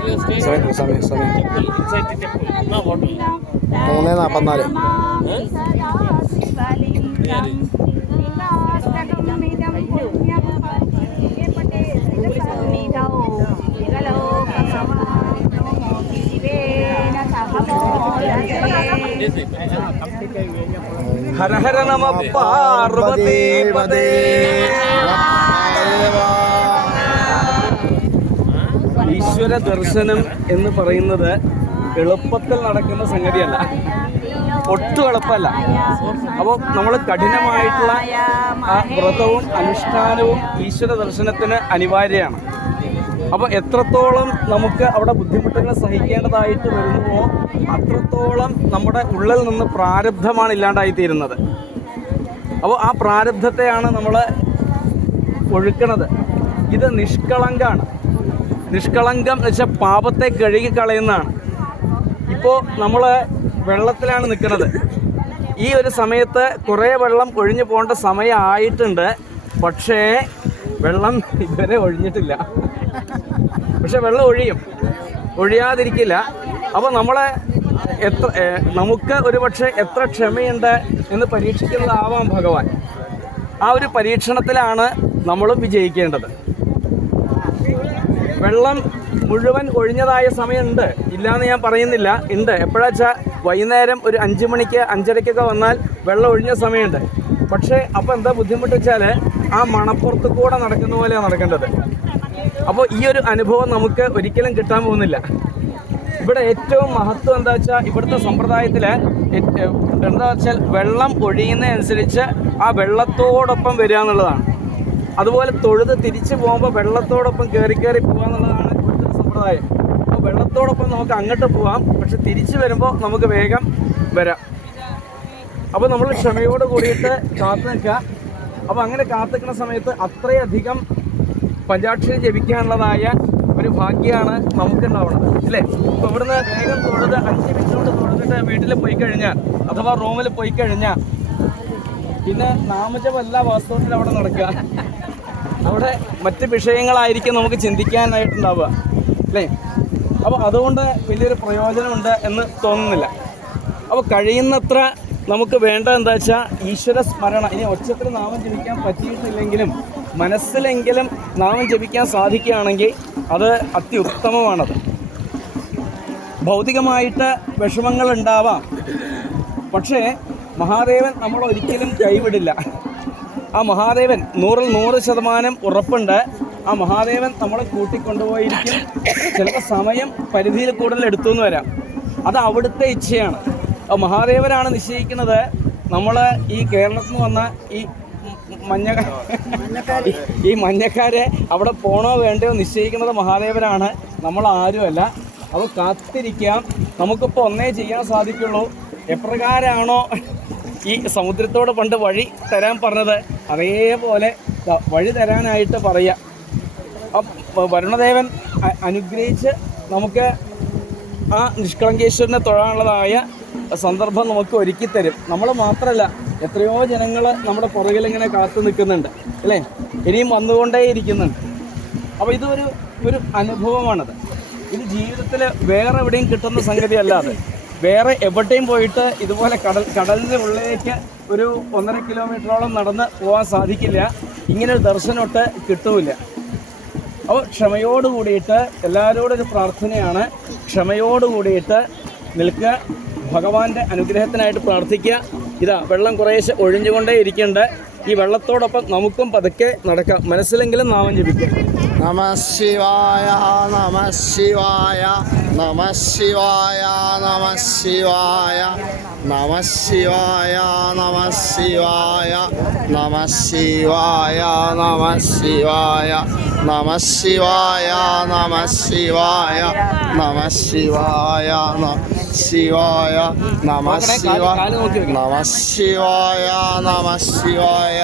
സമയം 3:44. ഹര ഹര നമ പാർവതീപദേ. ഈശ്വര ദർശനം എന്ന് പറയുന്നത് എളുപ്പത്തിൽ നടക്കുന്ന സംഗതിയല്ല, ഒട്ടും എളുപ്പമല്ല. അപ്പോൾ നമ്മൾ കഠിനമായിട്ടുള്ള ആ വ്രതവും അനുഷ്ഠാനവും ഈശ്വര ദർശനത്തിന് അനിവാര്യമാണ്. അപ്പോൾ എത്രത്തോളം നമുക്ക് അവിടെ ബുദ്ധിമുട്ടുകൾ സഹിക്കേണ്ടതായിട്ട് വരുന്നുവോ അത്രത്തോളം നമ്മുടെ ഉള്ളിൽ നിന്ന് പ്രാരബ്ധമാണ് ഇല്ലാണ്ടായിത്തീരുന്നത്. അപ്പോൾ ആ പ്രാരബ്ധത്തെയാണ് നമ്മൾ ഒഴുക്കണത്. ഇത് നിഷ്കളങ്കാണ്. നിഷ്കളങ്കം എന്ന് വെച്ചാൽ പാപത്തെ കഴുകിക്കളയുന്നതാണ്. ഇപ്പോൾ നമ്മൾ വെള്ളത്തിലാണ് നിൽക്കുന്നത്. ഈ ഒരു സമയത്ത് കുറേ വെള്ളം ഒഴിഞ്ഞു പോകേണ്ട സമയമായിട്ടുണ്ട്, പക്ഷേ വെള്ളം ഇതുവരെ ഒഴിഞ്ഞിട്ടില്ല. പക്ഷെ വെള്ളം ഒഴിയാതിരിക്കില്ല. അപ്പോൾ നമുക്ക് ഒരുപക്ഷെ എത്ര ക്ഷമയുണ്ട് എന്ന് പരീക്ഷിക്കുന്നതാവാം ഭഗവാൻ. ആ ഒരു പരീക്ഷണത്തിലാണ് നമ്മളും വിജയിക്കേണ്ടത്. വെള്ളം മുഴുവൻ ഒഴിഞ്ഞതായ സമയമുണ്ട്, ഇല്ലയെന്ന് ഞാൻ പറയുന്നില്ല, ഉണ്ട്. എപ്പോഴാച്ചാൽ വൈകുന്നേരം ഒരു 5 മണിക്ക് 5:30 വന്നാൽ വെള്ളം ഒഴിഞ്ഞ സമയമുണ്ട്. പക്ഷേ അപ്പോൾ എന്താ ബുദ്ധിമുട്ട് വെച്ചാൽ ആ മണപ്പുറത്ത് കൂടെ നടക്കുന്ന പോലെയാണ് നടക്കേണ്ടത്. അപ്പോൾ ഈ ഒരു അനുഭവം നമുക്ക് ഒരിക്കലും കിട്ടാൻ പോകുന്നില്ല. ഇവിടെ ഏറ്റവും മഹത്വം എന്താ വെച്ചാൽ ഇവിടുത്തെ സമ്പ്രദായത്തിൽ എന്താ വെച്ചാൽ വെള്ളം ഒഴിയുന്നതനുസരിച്ച് ആ വെള്ളത്തോടൊപ്പം വരിക എന്നുള്ളതാണ്. അതുപോലെ തൊഴുത് തിരിച്ചു പോകുമ്പോൾ വെള്ളത്തോടൊപ്പം കയറി പോകുക എന്നുള്ളതാണ് ഇവിടുത്തെ സമ്പ്രദായം. അപ്പോൾ വെള്ളത്തോടൊപ്പം നമുക്ക് അങ്ങോട്ട് പോകാം, പക്ഷെ തിരിച്ചു വരുമ്പോൾ നമുക്ക് വേഗം വരാം. അപ്പോൾ നമ്മൾ ക്ഷമയോട് കൂടിയിട്ട് കാത്തു നിൽക്കുക. അപ്പോൾ അങ്ങനെ കാത്തു നിൽക്കുന്ന സമയത്ത് അത്രയധികം പഞ്ചാക്ഷരി ജപിക്കാനുള്ളതായ ഒരു ഭാഗ്യമാണ് നമുക്കുണ്ടാവുന്നത്, അല്ലേ? അപ്പോൾ ഇവിടുന്ന് വേഗം തൊഴുത് 5 മിനിറ്റ് കൊണ്ട് തൊഴുതിട്ട് വീട്ടിൽ പോയി കഴിഞ്ഞാൽ അഥവാ റൂമിൽ പോയി കഴിഞ്ഞാൽ പിന്നെ നാമജപമല്ല വാസ്തവത്തിൽ അവിടെ നടക്കുക. അവിടെ മറ്റ് വിഷയങ്ങളായിരിക്കും നമുക്ക് ചിന്തിക്കാനായിട്ടുണ്ടാവുക, അല്ലേ? അപ്പോൾ അതുകൊണ്ട് വലിയൊരു പ്രയോജനമുണ്ട് എന്ന് തോന്നുന്നില്ല. അപ്പോൾ കഴിയുന്നത്ര നമുക്ക് വേണ്ടത് എന്താ വെച്ചാൽ ഈശ്വര സ്മരണ. ഇനി ഒച്ചത്തിൽ നാമം ജപിക്കാൻ പറ്റിയിട്ടില്ലെങ്കിലും മനസ്സിലെങ്കിലും നാമം ജപിക്കാൻ സാധിക്കുകയാണെങ്കിൽ അത് അത്യുത്തമമാണത്. ഭൗതികമായിട്ട് വിഷമങ്ങളുണ്ടാവാം, പക്ഷേ മഹാദേവൻ നമ്മൾ ഒരിക്കലും കൈവിടില്ല. ആ മഹാദേവൻ 100% ഉറപ്പുണ്ട്. ആ മഹാദേവൻ നമ്മളെ കൂട്ടിക്കൊണ്ടുപോയിരിക്കും. ചിലപ്പോൾ സമയം പരിധിയിൽ കൂടുതൽ എടുത്തു എന്ന് വരാം. അത് അവിടുത്തെ ഇച്ഛയാണ്. മഹാദേവനാണ് നിശ്ചയിക്കുന്നത്. നമ്മൾ ഈ കേരളത്തിൽ നിന്ന് വന്ന ഈ മഞ്ഞക്കാരെ അവിടെ പോണോ വേണ്ടയോ നിശ്ചയിക്കുന്നത് മഹാദേവനാണ്, നമ്മൾ ആരുമല്ല. അപ്പോൾ കാത്തിരിക്കാം. നമുക്കിപ്പോൾ ഒന്നേ ചെയ്യാൻ സാധിക്കുള്ളൂ. എപ്രകാരമാണോ ഈ സമുദ്രത്തോട് പണ്ട് വഴി തരാൻ പറഞ്ഞത് അതേപോലെ വഴി തരാനായിട്ട് പറയുക. വരുണദേവൻ അനുഗ്രഹിച്ച് നമുക്ക് ആ നിഷ്കളങ്കേശ്വരനെ തൊഴാനുള്ളതായ സന്ദർഭം നമുക്ക് ഒരുക്കിത്തരും. നമ്മൾ മാത്രമല്ല, എത്രയോ ജനങ്ങൾ നമ്മുടെ പുറകിലിങ്ങനെ കാത്തു നിൽക്കുന്നുണ്ട്, അല്ലേ? ഇനിയും വന്നുകൊണ്ടേ ഇരിക്കുന്നുണ്ട്. അപ്പോൾ ഇതൊരു അനുഭവമാണത്. ഇത് ജീവിതത്തിൽ വേറെ എവിടെയും കിട്ടുന്ന സംഗതി അല്ലാതെ വേറെ എവിടെയും പോയിട്ട് ഇതുപോലെ കടലിൻ്റെ ഉള്ളിലേക്ക് ഒരു 1.5 കിലോമീറ്ററോളം നടന്ന് പോകാൻ സാധിക്കില്ല. ഇങ്ങനൊരു ദർശനമൊട്ട് കിട്ടൂല. അപ്പോൾ ക്ഷമയോട് കൂടിയിട്ട് എല്ലാവരോടും ഒരു പ്രാർത്ഥനയാണ്, ക്ഷമയോട് കൂടിയിട്ട് നിൽക്കുക, ഭഗവാന്റെ അനുഗ്രഹത്തിനായിട്ട് പ്രാർത്ഥിക്കുക. ഇതാ വെള്ളം കുറേശ്ശെ ഒഴിഞ്ഞുകൊണ്ടേ ഇരിക്കുന്നുണ്ട്. ഈ വെള്ളത്തോടൊപ്പം നമുക്കും പതുക്കെ നടക്കാം. മനസ്സിലെങ്കിലും നാമം ജപിക്കും. നമഃ ശിവായ നമഃ ശിവായ നമഃ ശിവായ നമഃ ശിവായ നമഃ ശിവായ നമഃ ശിവായ നമഃ ശിവായ നമഃ ശിവായ നമഃ ശിവായ നമഃ ശിവായ നമഃ ശിവായ ശിവായ നമഃ ശിവായ നമഃ ശിവായ നമഃ ശിവായ